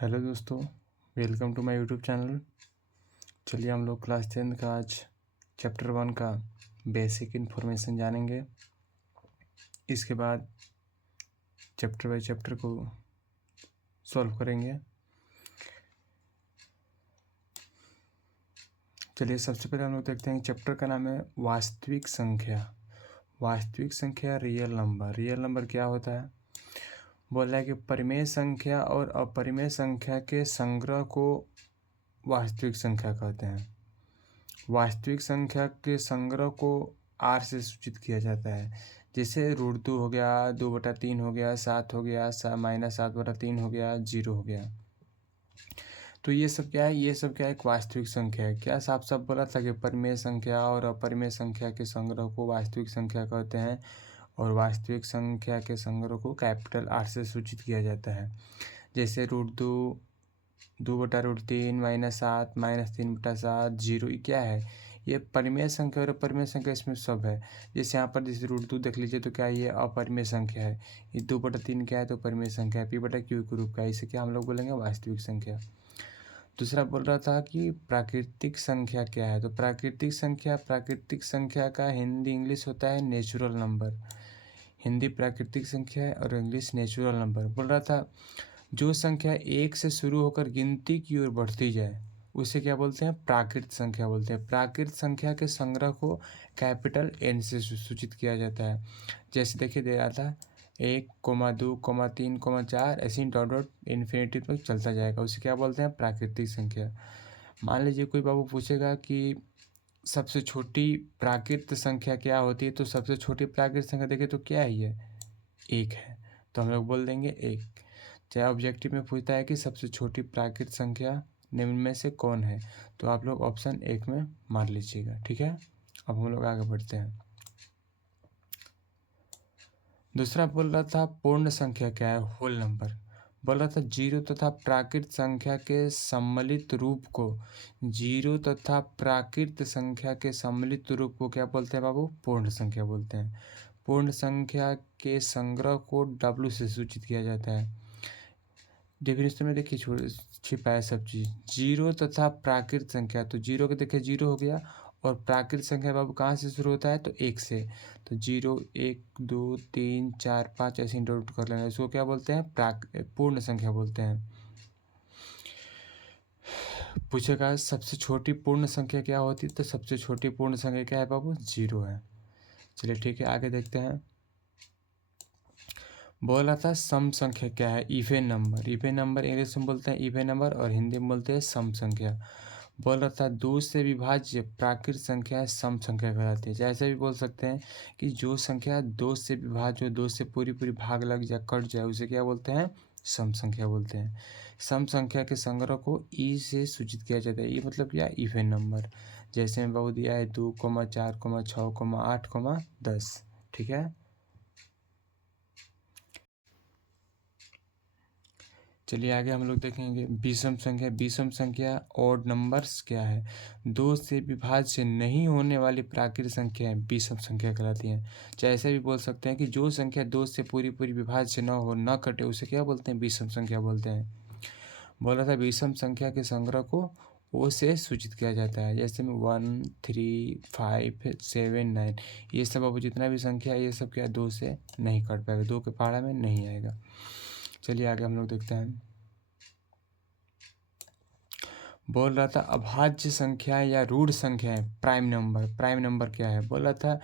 Hello दोस्तों, welcome to my YouTube channel. चलिए हम लोग क्लास 10 का आज चैप्टर 1 का बेसिक इन्फॉर्मेशन जानेंगे। इसके बाद चैप्टर बाय चैप्टर को सॉल्व करेंगे। चलिए सबसे पहले हम लोग देखते हैं। चैप्टर का नाम है वास्तविक संख्या। वास्तविक संख्या रियल नंबर। रियल नंबर क्या होता है? बोल रहा है कि परिमेय संख्या और अपरिमेय संख्या के संग्रह को वास्तविक संख्या कहते हैं। वास्तविक संख्या के संग्रह को आर से सूचित किया जाता है। जैसे √2 हो गया, 2/3 हो गया, 7 हो गया, -7/3 हो गया, 0 हो गया। तो ये सब क्या है? ये सब क्या है? एक वास्तविक संख्या है। क्या साफ साफ बोला था कि परिमेय संख्या और अपरिमेय संख्या के संग्रह को वास्तविक संख्या कहते हैं और वास्तविक संख्या के संग्रह को कैपिटल आर से सूचित किया जाता है। जैसे √2, 2/√3, -7, -3/7, 0 क्या है? ये परिमेय संख्या और अपरिमेय संख्या इसमें सब है। जैसे यहाँ पर जैसे √2 देख लीजिए तो क्या ये अपरिमेय संख्या है। ये 2/3 क्या है? तो परिमेय संख्या है। p/q के रूप का, इसे क्या हम लोग बोलेंगे? वास्तविक संख्या। दूसरा बोल रहा था कि प्राकृतिक संख्या क्या है? तो प्राकृतिक संख्या का हिंदी इंग्लिश होता है नेचुरल नंबर। हिंदी प्राकृतिक संख्या है और इंग्लिश नेचुरल नंबर। बोल रहा था जो संख्या 1 से शुरू होकर गिनती की ओर बढ़ती जाए उसे क्या बोलते हैं? प्राकृत संख्या बोलते हैं। प्राकृत संख्या के संग्रह को कैपिटल N से सूचित किया जाता है। जैसे देखिए दे रहा था 1, 2, 3, 4 ऐसे डॉट डॉट इन्फिनिटी तक चलता जाएगा। उसे क्या बोलते हैं? प्राकृतिक संख्या। मान लीजिए कोई बाबू पूछेगा कि सबसे छोटी प्राकृत संख्या क्या होती है, तो सबसे छोटी प्राकृत संख्या देखिए तो क्या है? ये 1 है, तो हम लोग बोल देंगे 1। चाहे ऑब्जेक्टिव में पूछता है कि सबसे छोटी प्राकृत संख्या निम्न में से कौन है, तो आप लोग ऑप्शन 1 में मार लीजिएगा। ठीक है, अब हम लोग आगे बढ़ते हैं। दूसरा बोल रहा था पूर्ण संख्या क्या है? Whole number. बोल रहा था 0 तथा प्राकृत संख्या के सम्मिलित रूप को 0 तथा प्राकृत संख्या के सम्मिलित रूप को क्या बोलते हैं बाबू? पूर्ण संख्या बोलते हैं। पूर्ण संख्या के संग्रह को W से सूचित किया जाता है। डेफिनेशन में देखिए छिपा है सब चीज़। 0 तथा प्राकृत संख्या, तो 0 के देखिए 0 हो गया और प्राकृत संख्या बाबू कहाँ से शुरू होता है? तो 1 से। तो 0, 1, 2, 3, 4, 5 ऐसे इंटरप्रेट कर लेना। इसको क्या बोलते हैं? पूर्ण संख्या बोलते हैं। पूछेगा सबसे छोटी पूर्ण संख्या क्या होती है? तो सबसे छोटी पूर्ण संख्या क्या है बाबू? 0 है। चलिए ठीक है, आगे देखते हैं। बोल रहा था सम संख्या क्या है? Even number. Even number English में बोलते हैं इवन नंबर और हिंदी में बोलते हैं सम संख्या। बोल रहा था 2 से विभाज्य प्राकृत संख्या सम संख्या कहलाती है। जैसे भी बोल सकते हैं कि जो संख्या 2 से विभाज्य हो, 2 से पूरी भाग लग जाए, कट जाए, उसे क्या बोलते हैं? सम संख्या बोलते हैं। सम संख्या के संग्रह को ई से सूचित किया जाता है। ई मतलब क्या? Even number. जैसे में बहुत दिया है 2, 4, 6, 8, 10। ठीक है, चलिए आगे हम लोग देखेंगे विषम संख्या। विषम संख्या ऑड नंबर्स क्या है? 2 से विभाज्य नहीं होने वाली प्राकृतिक संख्या विषम संख्या कहलाती हैं। चाहे ऐसे भी बोल सकते हैं कि जो संख्या 2 से पूरी विभाज्य न हो, न कटे, उसे क्या बोलते हैं? विषम संख्या बोलते हैं। बोला था विषम संख्या के संग्रह को ओ से सूचित किया जाता है। जैसे में 1, 3, 5, 7, 9 ये सब अब जितना भी संख्या है ये सब क्या 2 से नहीं कट पाएगा, 2 के पहाड़ा में नहीं आएगा। चलिए आगे हम लोग देखते हैं। बोल रहा था अभाज्य संख्या या रूढ़ संख्या है प्राइम नंबर। प्राइम नंबर क्या है? बोला था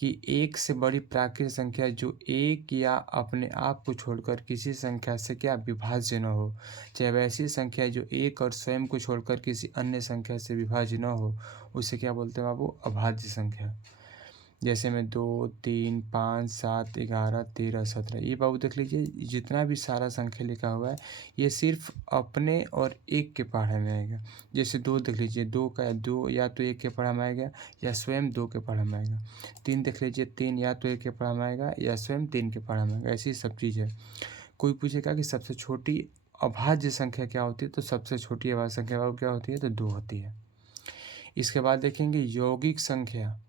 कि 1 से बड़ी प्राकृतिक संख्या जो 1 या अपने आप को छोड़कर किसी संख्या से क्या विभाज्य न हो। चाहे वैसी संख्या जो 1 और स्वयं को छोड़कर किसी अन्य संख्या से विभाज्य न हो, उसे क्या बोलते हैं बाबू? अभाज्य संख्या। जैसे में 2, 3, 5, 7, 11, 13, 17 ये बाबू देख लीजिए जितना भी सारा संख्या लिखा हुआ है ये सिर्फ अपने और 1 के पहाड़े में आएगा। जैसे 2 देख लीजिए, 2 का 2 या तो 1 के पहाड़ा में आएगा या स्वयं 2 के पहाड़ा में आएगा। 3 देख लीजिए, 3 या तो 1 के पहाड़ा में आएगा या स्वयं 3 के पहाड़ा में आएगा। ऐसी सब चीज़ है। कोई पूछेगा कि सबसे छोटी अभाज्य संख्या क्या होती है? तो सबसे छोटी अभाज्य संख्या बाबू क्या होती है? तो 2 होती है। इसके बाद देखेंगे यौगिक संख्या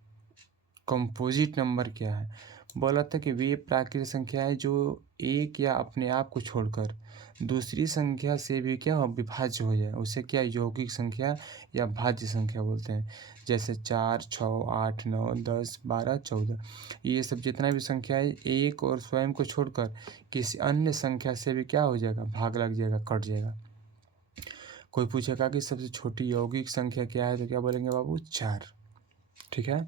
कंपोजिट नंबर क्या है? बोला था कि वे प्राकृतिक संख्याएं जो एक या अपने आप को छोड़कर दूसरी संख्या से भी क्या हो विभाज्य हो जाए, उसे क्या यौगिक संख्या या भाज्य संख्या बोलते हैं। जैसे 4, 6, 8, 9, 10, 12, 14, ये सब जितना भी संख्या है एक और स्वयं को छोड़कर किसी अन्य संख्या से भी क्या हो जाएगा, भाग लग जाएगा, कट जाएगा। कोई पूछेगा कि सबसे छोटी यौगिक संख्या क्या है, तो क्या बोलेंगे बाबू, 4। ठीक है।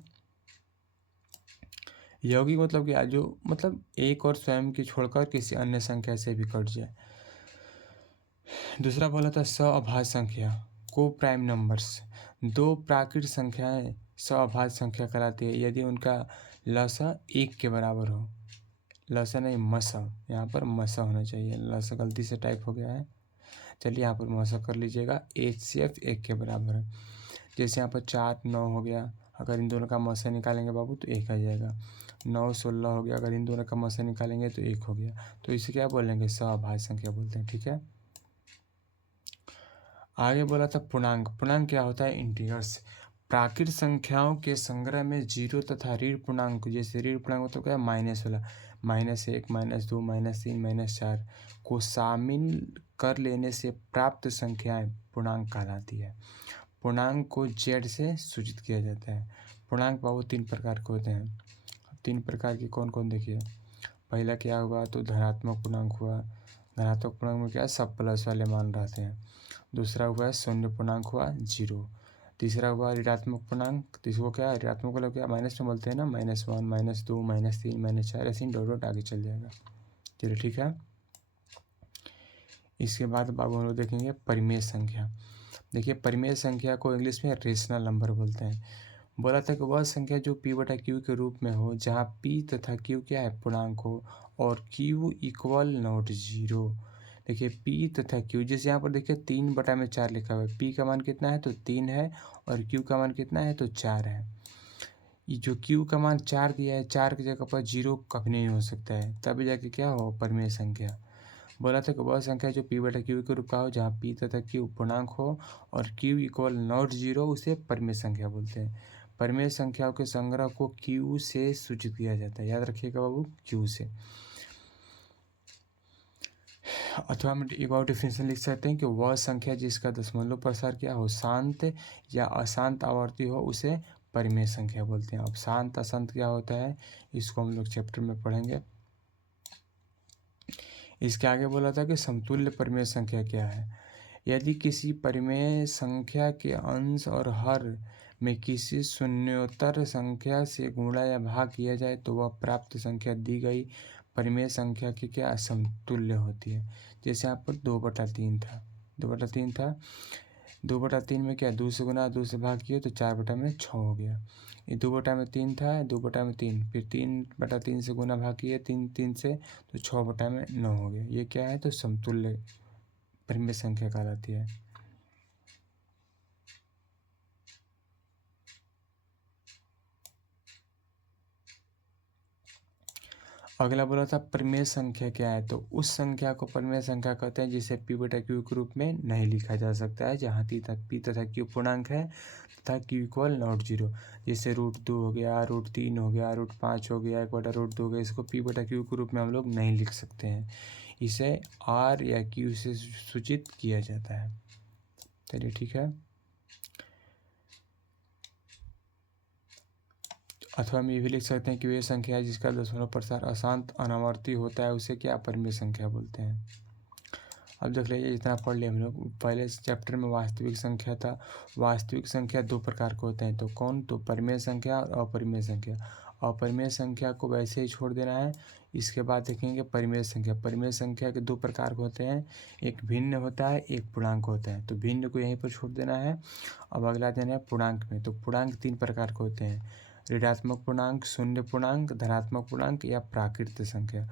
यौगिक मतलब क्या, जो मतलब एक और स्वयं की छोड़कर किसी अन्य संख्या से भी कट जाए। दूसरा बोला था सअभाज्य संख्या, को प्राइम नंबर्स। दो प्राकृतिक संख्याएं सअभाज्य संख्या कहलाती है यदि उनका लसा 1 के बराबर हो। लसा नहीं, मसा, यहाँ पर मसा होना चाहिए, लसा गलती से टाइप हो गया है। चलिए यहाँ पर मसा कर लीजिएगा। HCF 1 के बराबर है। जैसे यहाँ पर 4, 9 हो गया, अगर इन दोनों का मसा निकालेंगे बाबू तो 1 आ जाएगा। 9, 16 हो गया, अगर इन दोनों का मसा निकालेंगे तो 1 हो गया। तो इसे क्या बोलेंगे, सअभाज्य संख्या बोलते हैं। ठीक है। आगे बोला था पूर्णांक। पूर्णांक क्या होता है, इंटीजर्स। प्राकृतिक संख्याओं के संग्रह में जीरो तथा ऋण पूर्णांक, जैसे ऋण पूर्णांक तो क्या, माइनस वाला, -1, -2, -3, -4 को शामिल कर लेने से प्राप्त संख्याएं पूर्णांक कहलाती है। पूर्णांक को जेड से सूचित किया जाता है। पूर्णांक बाबू 3 प्रकार के होते हैं। 3 प्रकार के कौन कौन, देखिए। पहला क्या हुआ, तो धनात्मक पूर्णांक हुआ। धनात्मक पूर्णांक में क्या, सब प्लस वाले मान रहते हैं। दूसरा हुआ शून्य पूर्णांक हुआ, 0। तीसरा हुआ ऋणात्मक पूर्णांक, इसको क्या, ऋणात्मक वाला क्या, माइनस में बोलते हैं ना, -1, -2, -3, -4, ऐसे डॉट डॉट आगे चल जाएगा। चलिए ठीक है। इसके बाद बाबू हम लोग देखेंगे परिमेय संख्या। देखिए परिमेय संख्या को इंग्लिश में रेशनल नंबर बोलते हैं। बोला था कि वह संख्या जो p/q के रूप में हो, जहाँ p तथा q क्या है, पूर्णांक हो, और q इक्वल नॉट 0। देखिए p तथा q, जैसे यहाँ पर देखिए 3/4 लिखा हुआ है। p का मान कितना है, तो 3 है, और q का मान कितना है, तो 4 है। ये जो q का मान 4 दिया है, 4 की जगह पर 0 कभी नहीं हो सकता है, तभी जाके क्या हो, परिमेय संख्या। बोला था कि वह संख्या जो p/q के रूप का हो, जहाँ p तथा q पूर्णांक हो और q इक्वल नॉट 0, उसे परिमेय संख्या बोलते हैं। परिमेय संख्याओं के संग्रह को q से सूचित किया जाता है, याद रखिएगा बाबू, q से। अथवा हम एक और डिफिनेशन लिख सकते हैं कि वह संख्या जिसका दशमलव प्रसार क्या हो, शांत या अशांत आवर्ती हो, उसे परिमेय संख्या बोलते हैं। अब शांत अशांत क्या होता है, इसको हम लोग चैप्टर में पढ़ेंगे। इसके आगे बोला था कि समतुल्य परिमेय संख्या क्या है। यदि किसी परिमेय संख्या के अंश और हर में किसी शून्योत्तर संख्या से गुणा या भाग किया जाए तो वह प्राप्त संख्या दी गई परिमेय संख्या की क्या समतुल्य होती है। जैसे यहाँ पर 2/3 था, 2/3 था, 2/3 में क्या, 2 से गुना 2 से भाग किए तो 4/6 हो गया। ये 2/3 था, 2/3, फिर 3/3 से गुना भाग किए 3 से, तो 6/9 हो गया। ये क्या है, तो समतुल्य परिमेय संख्या कहलाती है। अगला बोला था परिमेय संख्या क्या है, तो उस संख्या को परिमेय संख्या कहते हैं जिसे p/q के रूप में नहीं लिखा जा सकता है, जहाँ p तथा q पूर्णांक है तथा q इक्वल नॉट 0। जैसे √2 हो गया, √3 हो गया, √5 हो गया, 1/√2 हो गया, इसको p/q के रूप में हम लोग नहीं लिख सकते हैं, इसे r या q से सूचित किया जाता है। चलिए ठीक है। अथवा हम ये भी लिख सकते हैं कि वे संख्या है जिसका दशमलव प्रसार अशांत अनावर्ती होता है, उसे क्या परिमेय संख्या बोलते हैं। अब देख लीजिए, इतना पढ़ लिया हम लोग। पहले चैप्टर में वास्तविक संख्या था। वास्तविक संख्या 2 प्रकार के होते हैं, तो कौन, तो परिमेय संख्या और अपरिमेय संख्या। अपरिमेय संख्या को वैसे ही छोड़ देना है। इसके बाद देखेंगे परिमेय संख्या। परिमेय संख्या के 2 प्रकार के होते हैं, एक भिन्न होता है, एक पूर्णांक होता है। तो भिन्न को यहीं पर छोड़ देना है। अब अगला देना है पूर्णांक में। तो पूर्णांक 3 प्रकार के होते हैं, ऋणात्मक पूर्णांक, शून्य पूर्णांक, धनात्मक पूर्णांक या प्राकृत संख्या।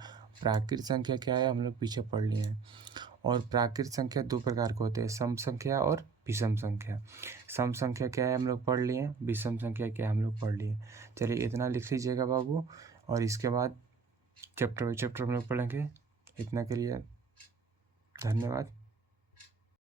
प्राकृत संख्या क्या है, हम लोग पीछे पढ़ लिए हैं। और प्राकृत संख्या 2 प्रकार के होते हैं, सम संख्या और विषम संख्या। सम संख्या क्या है हम लोग पढ़ लिए, विषम संख्या क्या है हम लोग पढ़ लिए। चलिए इतना लिख लीजिएगा बाबू, और इसके बाद चैप्टर बाई चैप्टर हम लोग पढ़ेंगे। इतना के लिए धन्यवाद।